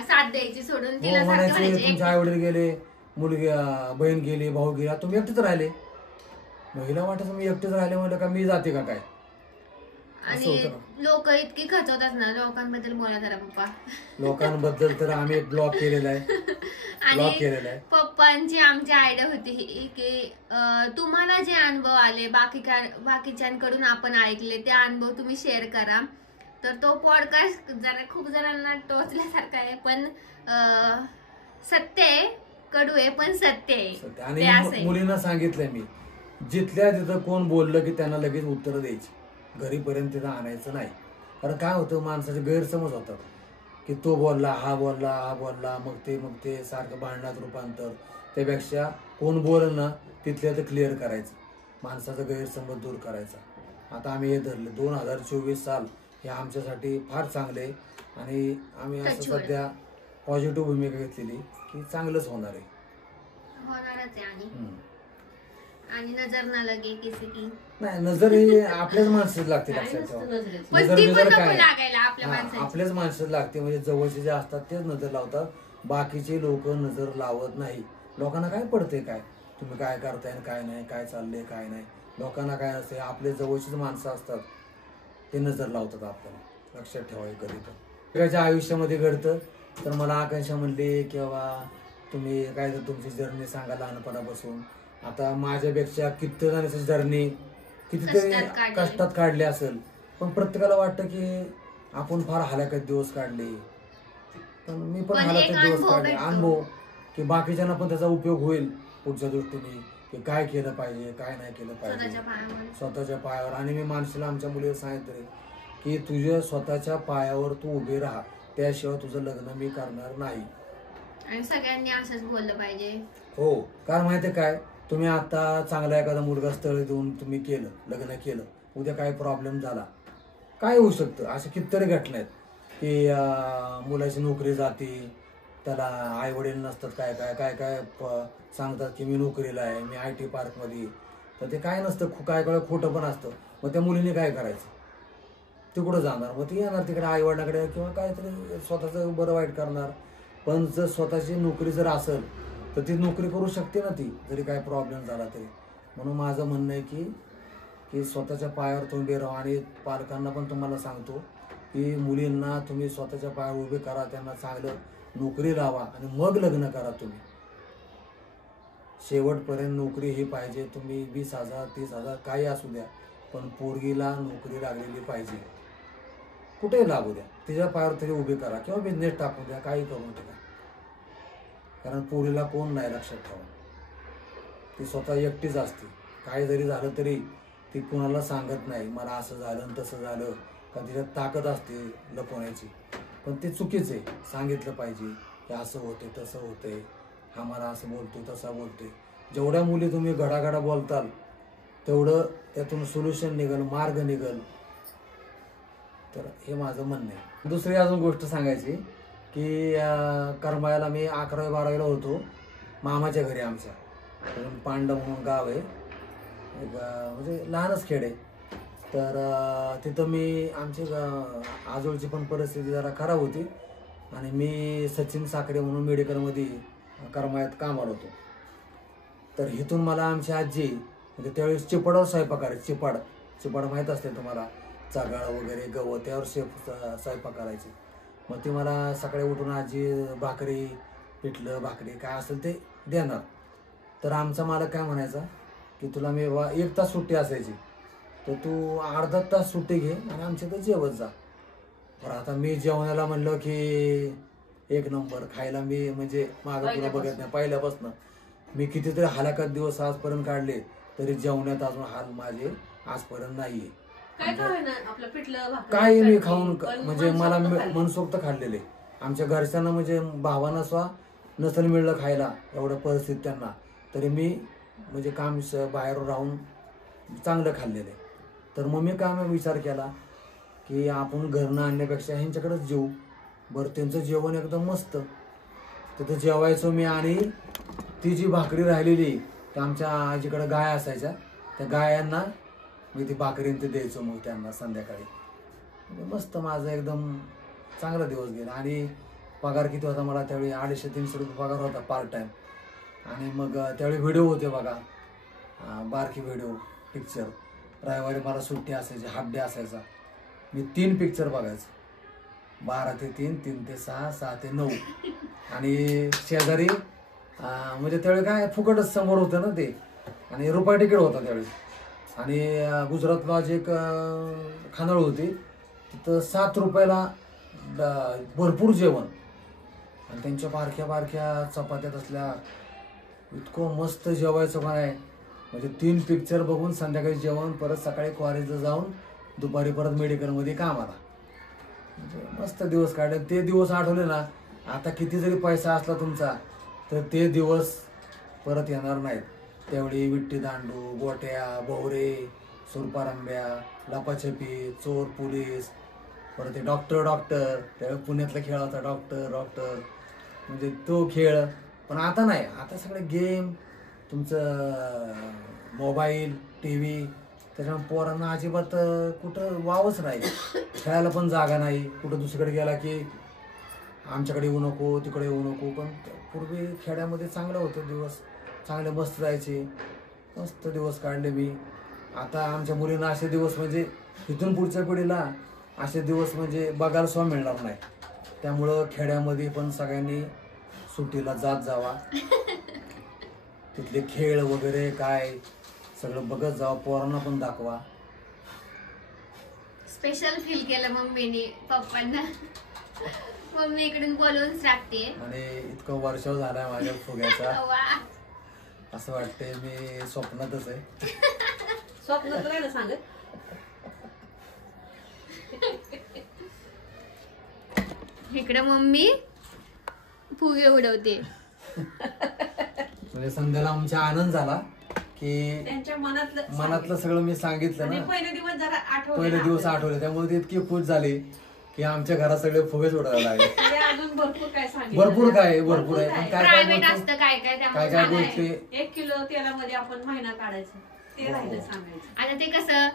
साथ द्यायची सोडून. तिला म्हणायचे तुमचे आई वडील गेले, मुलगी बहीण गेली, भाऊ गेला, तुम्ही एकटेच राहिले. महिला वाटत मी एकटेच राहिले म्हणलं का मी जाते का काय. आणि लोक इतकी खचवतात ना. लोकांबद्दल बोला जरा पप्पा. लोकांबद्दल तर आम्ही एक ब्लॉग केलेला आहे. आणि पप्पांची आमची आयडिया होती की तुम्हाला जे अनुभव आले बाकीच्यांकडून आपण ऐकले ते अनुभव तुम्ही शेअर करा. तर तो पॉडकास्ट जरा खूप जणांना टोचल्यासारखा आहे, पण सत्य आहे, कडू आहे पण सत्य आहे. आणि मुलींना सांगितलंय मी, जिथल्या तिथं कोण बोललं की त्यांना लगेच उत्तर द्यायची, घरीपर्यंत तिथं आणायचं नाही. कारण काय होतं, माणसाचे गैरसमज होतात की तो बोलला, हा बोलला, मग ते सारखं भांडणात रूपांतर. त्यापेक्षा कोण बोलल ना तिथल्या तर क्लिअर करायचं, माणसाचा गैरसमज दूर करायचा. आता आम्ही हे धरले 2024 साल हे आमच्यासाठी फार चांगले. आणि आम्ही असं सध्या पॉझिटिव्ह भूमिका घेतलेली की चांगलंच होणार आहे. आणि नजर ना लगे किसी की नाही, नजर ही आपल्याच माणसाच लागते. लक्षात ठेवा, नजर काय आपल्याच माणसाच लागते. म्हणजे जवळचे जे असतात तेच नजर लावतात, बाकीचे लोक नजर लावत नाही. लोकांना काय पडते काय तुम्ही काय करताय काय नाही, काय चाललंय काय नाही. लोकांना काय असते, आपले जवळचीच माणसं असतात ते नजर लावतात आपल्याला. लक्षात ठेवा. कधी पण त्याच्या आयुष्यामध्ये घडतं. तर मला आकांक्षा म्हणली किंवा तुम्ही काय तर तुमची जर्नी सांगा लहानपणापासून. आता माझ्यापेक्षा किती जणांची जर्नी कितीतरी कष्टात काढली असेल, पण प्रत्येकाला वाटतं की आपण फार हलाखत दिवस काढले. पण मी पण हलाखत दिवस काढले, अनुभव की बाकीच्यांना पण त्याचा उपयोग होईल पुढच्या दृष्टीने, की काय केलं पाहिजे काय नाही केलं पाहिजे स्वतःच्या पायावर. आणि मी माणसाला आमच्या मुलीला सांगितलं की तुझ्या स्वतःच्या पायावर तू उभे राहा, त्याशिवाय तुझं लग्न मी करणार नाही. आणि सगळ्यांनी असंच बोललं पाहिजे. हो, कारण माहितीये काय, तुम्ही आता चांगला एखादा मुलगा स्थळ देऊन तुम्ही केलं, लग्न केलं, उद्या काय प्रॉब्लेम झाला, काय होऊ शकतं. अशा कितीतरी घटना आहेत की मुलाची नोकरी जाते, त्याला आई वडील नसतात, काय काय काय काय सांगतात की मी नोकरीला आहे, मी IT पार्कमध्ये, तर ते काय नसतं, काय काय खोटं पण असतं. मग त्या मुलीने काय करायचं, ती कुठं जाणार, मग ती येणार तिकडे आई वडिलांकडे किंवा काहीतरी स्वतःचं बरं वाईट करणार. पण जर स्वतःची नोकरी जर असेल तर ती नोकरी करू शकते ना ती, जरी काय प्रॉब्लेम झाला तरी. म्हणून माझं म्हणणं आहे की स्वतःच्या पायावर तुम्ही राहा. आणि पालकांना पण तुम्हाला सांगतो की मुलींना तुम्ही स्वतःच्या पायावर उभे करा, त्यांना चांगलं नोकरी लावा आणि मग लग्न करा. तुम्ही शेवटपर्यंत नोकरी ही पाहिजे. तुम्ही 20,000 30,000 काही असू द्या, पण पोरगीला नोकरी लागलेली पाहिजे, कुठेही लागू द्या, तिच्या पायावर तरी उभी करा किंवा बिझनेस टाकून द्या, काही करून टाका. कारण पोरीला कोण नाही लक्षात ठेवा, ती स्वतः एकटीच असते. काही जरी झालं तरी ती कुणाला सांगत नाही मला असं झालं तसं झालं, का तिच्यात ताकद असते लपवण्याची. पण ते चुकीचं आहे, सांगितलं पाहिजे की असं होते तसं होते, हा मला असं बोलतो तसा बोलते. जेवढ्या मुली तुम्ही घडाघडा बोलताल तेवढं त्यातून सोल्युशन निघल, मार्ग निघल. तर हे माझं म्हणणं आहे. दुसरी अजून गोष्ट सांगायची की करमाळ्याला मी 11वी 12वीला होतो मामाच्या घरी. आमच्या पांडव म्हणून गाव आहे, एक म्हणजे लहानच खेड आहे. तर तिथं मी आमची आजोळची पण परिस्थिती जरा खराब होती आणि मी सचिन साखरे म्हणून मेडिकलमध्ये करमाळ्यात कामाला होतो. तर इथून मला आमची आजी म्हणजे त्यावेळेस चिपाडावर स्वयंपाक करायची. चिपाड माहीत असते तुम्हाला, चगाळ वगैरे गवत त्यावर स्वयंपाक करायचे. मग ती मला सकाळी उठून आजी भाकरी पिठलं भाकरी काय असेल ते देणार. तर आमचा मालक काय म्हणायचा की तुला मी 1 तास सुट्टी असायची, तर तू अर्धा तास सुट्टी घे आणि आमच्या तर जेवत जा. तर आता मी जेवणाला म्हणलं की 1 नंबर, खायला मी म्हणजे मागं पुढं बघत नाही पहिल्यापासून. मी कितीतरी हलाखत दिवस आजपर्यंत काढले तरी जेवण्यात अजून हाल माझे आजपर्यंत नाहीये. काय मी खाऊन म्हणजे मला मनसोक्त खाल्लेले. आमच्या घरच्यांना म्हणजे भावांना स्वा नसेल मिळलं खायला एवढं परिस्थिती त्यांना, तरी मी म्हणजे काम बाहेर राहून चांगलं खाल्लेलं आहे. तर मग मी काय विचार केला की आपण घरनं आणण्यापेक्षा ह्यांच्याकडेच जेवू. बरं, त्यांचं जेवण एकदम मस्त, तिथं जेवायचो मी. आणि ती जी भाकरी राहिलेली तर आमच्या आजीकडे गाय असायच्या, त्या गायांना मी ती भाकरी ते द्यायचो मग त्यांना संध्याकाळी. मस्त माझा एकदम चांगला दिवस गेला. आणि पगार किती होता मला त्यावेळी 250-300 रुपये पगार होता पार्ट टाईम. आणि मग त्यावेळी व्हिडिओ होते बघा, बारकी व्हिडिओ पिक्चर. रविवारी मला सुट्टी असायची, हाफ डे असायचा. मी 3 पिक्चर बघायचो, 12 ते 3, 3 ते 6, 6 ते 9. आणि शेजारी म्हणजे त्यावेळी काय फुकटच समोर होतं ना ते, आणि रुपये तिकीट होता त्यावेळी. आणि गुजरातला जे एक खानावळ होती तिथं 7 रुपयाला भरपूर जेवण. आणि त्यांच्या बारक्या बारक्या चपात्यात असल्या, इतकं मस्त जेवायचं का नाही. म्हणजे 3 पिक्चर बघून संध्याकाळी जेवण, परत सकाळी कॉलेजला जाऊन दुपारी परत मेडिकलमध्ये कामाला. म्हणजे मस्त दिवस काढले. ते दिवस आठवले ना, आता किती जरी पैसा असला तुमचा तर ते दिवस परत येणार नाहीत. त्यावेळी विट्टी दांडू, गोट्या, भोवरे, सुरपारंब्या, लपाछपी, चोर पोलीस, परत ते डॉक्टर त्यावेळी पुण्यातला खेळ होता डॉक्टर म्हणजे तो खेळ. पण आता नाही, आता सगळे गेम, तुमचं मोबाईल, TV. त्याच्यामुळे पोरांना अजिबात कुठं वावच नाही, खेळायला पण जागा नाही. कुठं दुसरीकडे गेला की आमच्याकडे येऊ नको, तिकडे येऊ नको. पण पूर्वी खेड्यामध्ये चांगलं होतं, दिवस चांगले मस्त जायचे, मस्त दिवस काढले मी. आता आमच्या मुलींना असे दिवस म्हणजे इथून पुढच्या पिढीला असे दिवस म्हणजे बघायला सुद्धा मिळणार नाही. त्यामुळं खेड्यामध्ये पण सगळ्यांनी सुट्टीला जात जावा, तिथले खेळ वगैरे काय सगळं बघत जावा, पोरांना पण दाखवा. स्पेशल फील केलं मम्मीने पप्पांना. मम्मी इकडून बोलवूनच टाकते. आणि इतकं वर्ष झालाय माझ्या फुग्याचा, वा. असं वाटतंय मी स्वप्नातच आहे. स्वप्नात नाही ना सांगत. इकडे मम्मी फुगे उडवते. म्हणजे संध्याला आमचा आनंद झाला की त्यांच्या मनातलं सगळं मी सांगितलं ना. पहिले दिवस जरा पहिले दिवस आठवले, त्यामुळे ती इतकी खुश झाली की आमच्या घरात सगळे फुगेच उडवायला लागले. अजून भरपूर काय सांगितलं. भरपूर आहे पण काय काय प्रायव्हेट असतं काय काय काय काय गोष्टी. 1 किलो तेलामध्ये आपण महिना काढायचं, ते राहिलं सांगायचं. आता ते कसं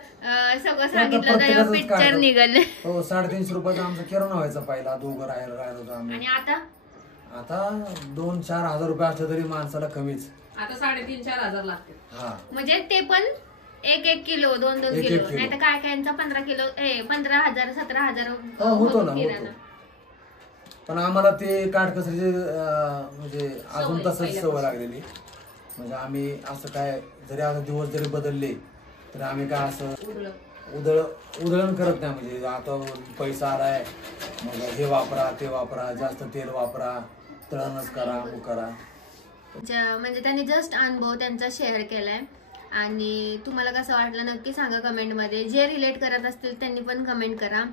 सगळं सांगितलं तर पिक्चर निघाल. हो, 350 रुपयाचा आमचा किराणा व्हायचा पहिला, दोघं राहिलो होतो आम्ही. आणि आता 2-4 हजार रुपये असले तरी माणसाला कमीच. आता 3,500-4 हजार लागते. हा, म्हणजे ते पण 1-1 किलो 2-2 किलो, नाही तर काय कायचा 15 किलो 15,000 17,000 होतो ना होतो. पण आम्हाला ते काटकसरीचे म्हणजे अजून तसंच सवय लागलेली. म्हणजे आम्ही असं काय जरी आता दिवस जरी बदलले तरी आम्ही काय असं उधळण करत नाही. म्हणजे आता पैसा आलाय मग हे वापरा ते वापरा, जास्त तेल वापरा, तळणच करा, मग करा. म्हणजे त्यांनी जस्ट अनुभव त्यांचा शेअर केलाय. आणि तुम्हाला कसं वाटलं नक्की सांगा कमेंटमध्ये. जे रिलेट करत असतील त्यांनी पण कमेंट करा.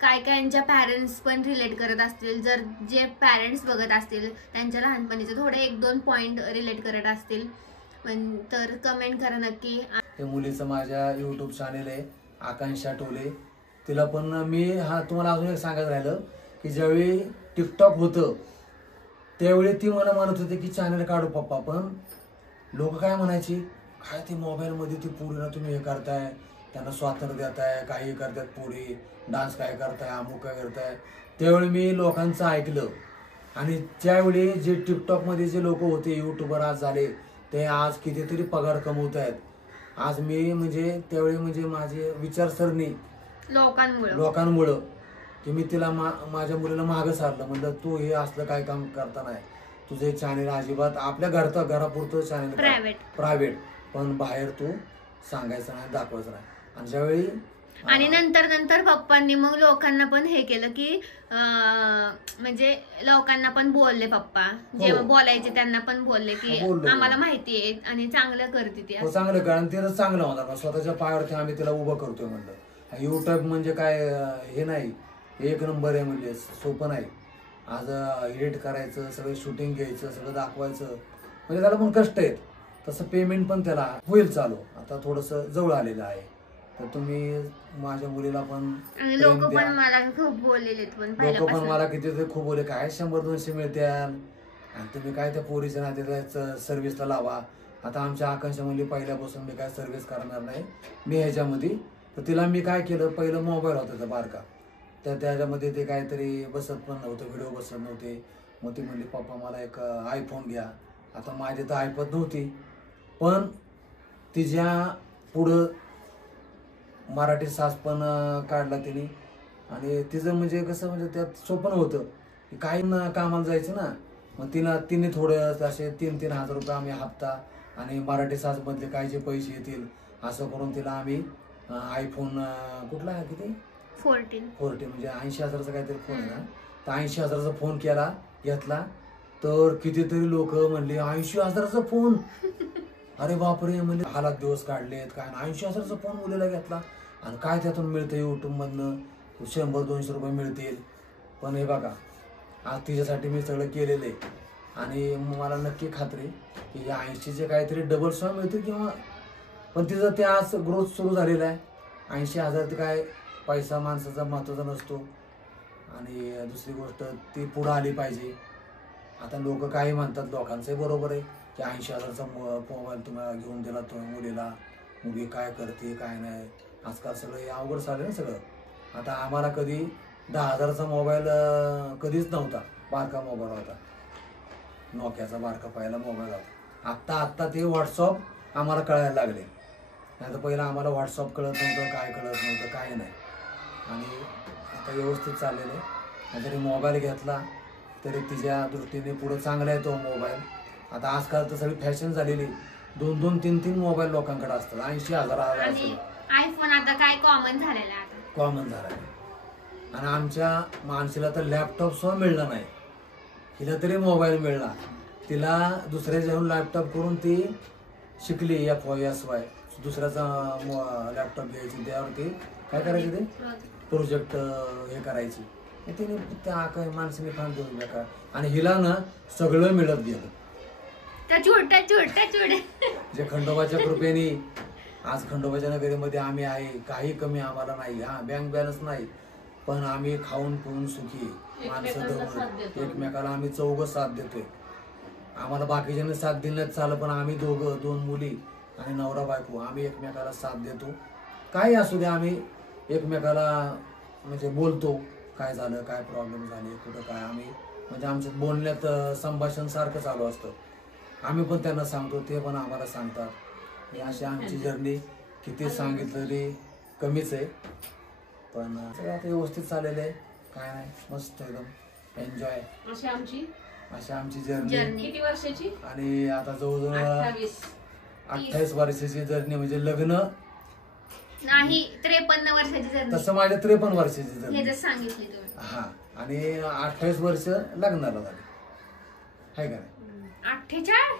काय कायच्या पॅरेंट्स पण रिलेट करत असतील, जर जे पॅरेंट्स बघत असतील त्यांच्या लहानपणीचे थोडे 1-2 पॉइंट रिलेट करत असतील तर कमेंट करा नक्की. ते मुलीचं माझ्या युट्यूब चॅनेल आहे आकांक्षा टोले. तिला पण मी तुम्हाला अजून एक सांगायचं राहिलं की ज्यावेळी टिकटॉक होतं त्यावेळी ती मला म्हणत होती की चॅनल काढू पप्पा. पण लोक काय म्हणायची, काय ते मोबाईलमध्ये ती पोरीला तुम्ही हे करताय, त्यांना स्वातंत्र्य देताय, काही करतात पोरी, डान्स काय करताय, अमुक काय करताय. त्यावेळी मी लोकांचं ऐकलं. आणि त्यावेळी जे टिकटॉकमध्ये जे लोक होते युट्यूबर आज झाले ते आज कितीतरी पगार कमवत आहेत. आज मी म्हणजे त्यावेळी म्हणजे माझी विचारसरणी लोकांमुळं की मी तिला माझ्या मुलीला मागं सारलं. म्हणलं तू हे असलं काय काम करता नाही, तुझे चॅनेल अजिबात आपल्या घरापुरतं चॅनेल प्रायव्हेट, पण बाहेर तू सांगायचं नाही, दाखवायचं नाही. आणि ज्यावेळी आणि नंतर पप्पांनी मग लोकांना पण हे केलं की म्हणजे लोकांना पण बोलले पप्पा, जेव्हा बोलायचे त्यांना पण बोलले की आम्हाला माहिती आहे आणि चांगलं करते ती. चांगलं कारण तिला चांगलं होणार, स्वतःच्या पायावरती आम्ही तिला उभं करतोय. म्हणलं युट्यूब म्हणजे काय हे नाही, 1 नंबर आहे. म्हणजे सोपं नाही. आज एडिट करायचं, सगळं शूटिंग घ्यायचं, सगळं दाखवायचं, म्हणजे त्याला पण कष्ट आहेत. तसं पेमेंट पण त्याला होईल चालू. आता थोडंसं जवळ आलेलं आहे. तर तुम्ही माझ्या मुलीला पण लोक पण मला खूप बोललेले, लोक पण मला किती खूप बोलले काय 100-200 मिळत्याल आणि तुम्ही काय त्या पोरीच्या नात्याचं सर्व्हिसला लावा. आता आमच्या आकांक्षा मुली पहिल्यापासून मी काय सर्व्हिस करणार नाही मी ह्याच्यामध्ये. तर तिला मी काय केलं, पहिलं मोबाईल होता त्याचा बारका, तर त्याच्यामध्ये ते काहीतरी बसत पण नव्हतं, व्हिडिओ बसत नव्हते. मग ती म्हणली पप्पा मला एक आयफोन घ्या. आता माझी तर ऐपत नव्हती, पण तिच्या पुढं मराठी सास पण काढला तिने. आणि तिचं म्हणजे कसं म्हणजे त्यात स्वप्न होतं की काही कामाला जायचं ना. मग तिने थोडं असे 3-3 हजार रुपये आम्ही हप्ता आणि मराठी सासमधले काय जे पैसे येतील असं करून तिला आम्ही आयफोन कुठला आहे किती 14 म्हणजे 80,000चा काहीतरी फोन आहे ना. तर 80,000चा फोन घेतला. तर कितीतरी लोक म्हणले 80,000चा फोन, अरे बापरे. म्हणजे हालात दिवस काढलेत काय. 80,000चा फोन मुलीला घेतला आणि काय त्यातून मिळतं युट्यूब मधनं 100-200 रुपये मिळतील. पण हे बघा आज तिच्यासाठी मी सगळं केलेलं आहे. आणि मला नक्की खात्री की या 80चे काहीतरी डबल सॉ मिळतील किंवा, पण तिचं ते आज ग्रोथ सुरू झालेला आहे. 80,000 ते काय पैसा माणसाचा महत्त्वाचा नसतो. आणि दुसरी गोष्ट ती पुढं आली पाहिजे. आता लोक काही म्हणतात, लोकांचंही बरोबर आहे की 80,000चा मोबाईल तुम्हाला घेऊन दिला तो मुलीला, मुली काय करते काय नाही. आजकाल सगळं अवघड झालं ना सगळं. आता आम्हाला कधी 10,000चा मोबाईल कधीच नव्हता, बारका मोबाईल होता, नोकियाचा बारका पहिला मोबाईल होता. आत्ता ते व्हॉट्सअप आम्हाला कळायला लागले. नाही तर पहिला आम्हाला व्हॉट्सअप कळत नव्हतं, काय कळत नव्हतं, काय नाही. आणि आता व्यवस्थित चाललेलं आहे. जरी मोबाईल घेतला तरी तिच्या दृष्टीने पुढे चांगला आहे तो मोबाईल. आता आजकाल तर सगळी फॅशन झालेली, 2-2, 3-3 मोबाईल लोकांकडे असतात. 80,000 आणि आयफोन आता काय कॉमन झालेला आहे आता. कॉमन झाला आहे. आणि आमच्या माणसीला तर लॅपटॉप सुद्धा मिळला नाही. हिला तरी मोबाईल मिळला. तिला दुसऱ्या जाऊन लॅपटॉप करून ती शिकली FOSY. दुसऱ्याचा लॅपटॉप घ्यायची, त्यावरती काय करायचे ते प्रोजेक्ट हे करायची. तिने त्या काय माणसाने फार देऊन नका. आणि हिला ना सगळं मिळत गेलं. जे खंडोबाच्या कृपेने आज खंडोबाच्या नगरीमध्ये आम्ही आहे. काही कमी आम्हाला नाही. हा बँक बॅलन्स नाही, पण आम्ही खाऊन पिऊन सुखी माणसं धरून एकमेकाला आम्ही चौघं साथ देतोय. आम्हाला बाकीच्यांनी साथ दिल्याच चाललं, पण आम्ही दोघं, 2 मुली आणि नवरा बायको, आम्ही एकमेकाला साथ देतो. काही असू दे, आम्ही एकमेकाला म्हणजे बोलतो, काय झालं, काय प्रॉब्लेम झाले, कुठं काय. आम्ही म्हणजे आमच्या बोलण्यात संभाषण सारखं चालू असतं. आम्ही पण त्यांना सांगतो, ते पण आम्हाला सांगतात. ही अशी आमची जर्नी किती सांगितलं तरी कमीच आहे. पण सगळं आता व्यवस्थित चाललेलं आहे. काय नाही, मस्त एकदम एन्जॉय. अशी आमची जर्नी. किती वर्षाची? आणि आता जवळजवळ 28 वर्षाची जर्नी. म्हणजे लग्न नाही 53 वर्षाची जर्नी. तसं माझ्या 53 वर्षाची जर्नी. हे जर सांगितले तुम्ही. हा, आणि 28 वर्ष लग्नाला झाली, आहे का नाही?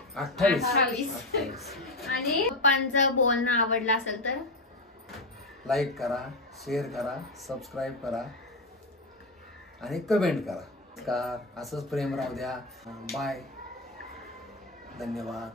28. आणि पप्पांचं बोलणं आवडलं असेल तर लाईक करा, शेअर करा, सबस्क्राईब करा आणि कमेंट करा. असंच प्रेम राहू द्या. बाय, धन्यवाद.